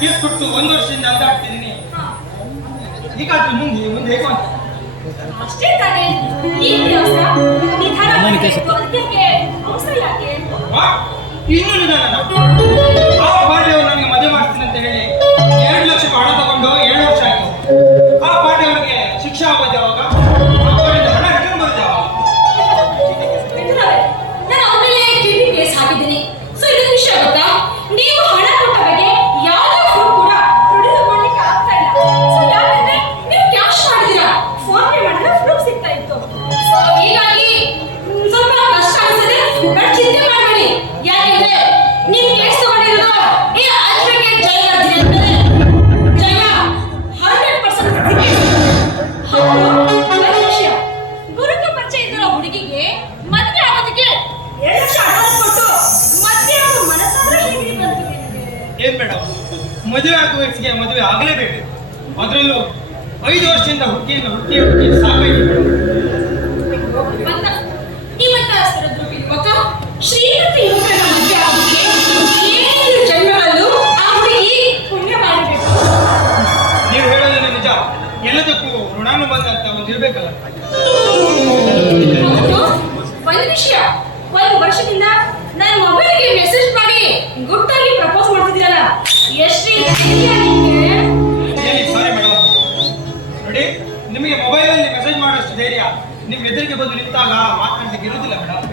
Case ಕೊಟ್ಟು ಒಂದು ವರ್ಷದಿಂದ ಅಡ್ಡಾಡ್ತಿದ್ದೀನಿ ಈಗ ಅದು ಮುಂದೆ ಮುಂದೆ ಹೇಗೋ ಅಂತ. ಅಷ್ಟೇ ಈ ನಿಧಾನ ಇನ್ನೂ ನಿಧಾನ ನನಗೆ ಮದುವೆ ಮಾಡ್ತೀನಿ ಅಂತ ಹೇಳಿ ಎರಡು ಲಕ್ಷ ಹಣ ತಗೊಂಡು ಹೆಂಗಸಿಗೆ ಮದುವೆ ಆಗಲೇಬೇಕು. ಅದರಲ್ಲೂ ಐದು ವರ್ಷದಿಂದ ಹುಟ್ಟಿಯಿಂದ ಹುಟ್ಟಿ ಹುಟ್ಟಿ ಸಾಕಾಯಿತು. அதுக்கு விருதில்ல மேடம்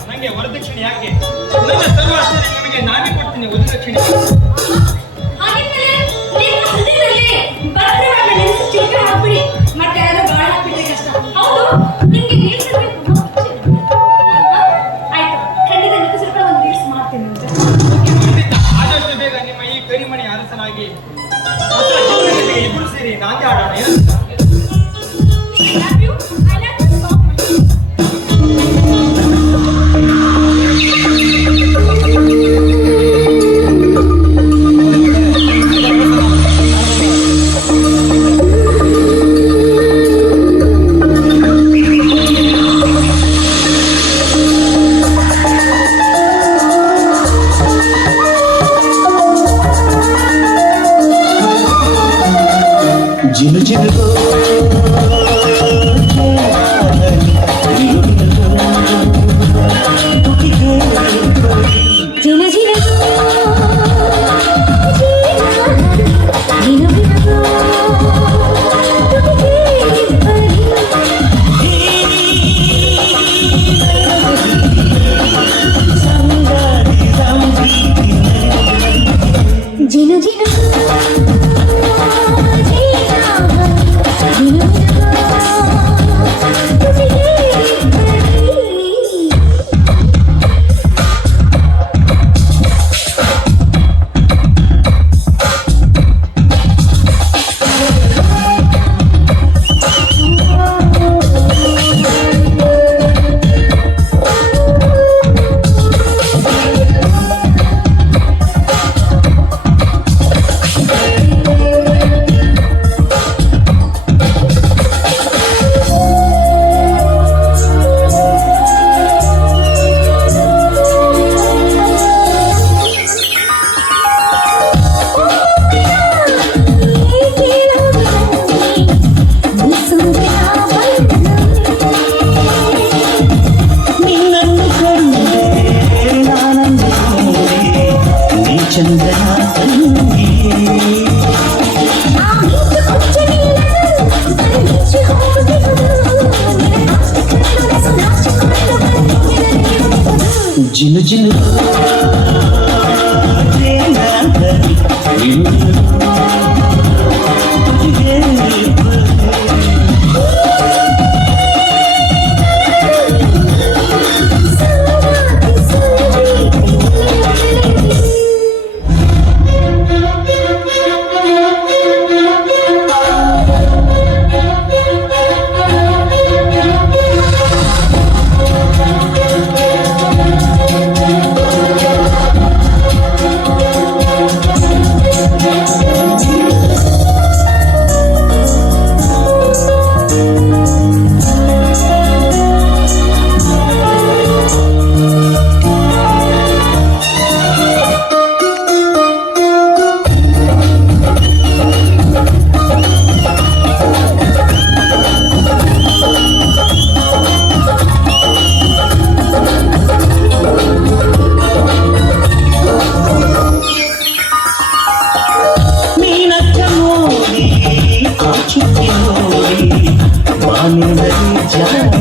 ನನಗೆ ವರದಕ್ಷಿಣೆ ಯಾಕೆ? ನನ್ನ ಸರ್ವ ನನಗೆ ನಾನೇ ಕೊಡ್ತೀನಿ ವರದಕ್ಷಿಣೆ. ঝিনু ঝিনু original. Original. चिट्ठी वाणी जाए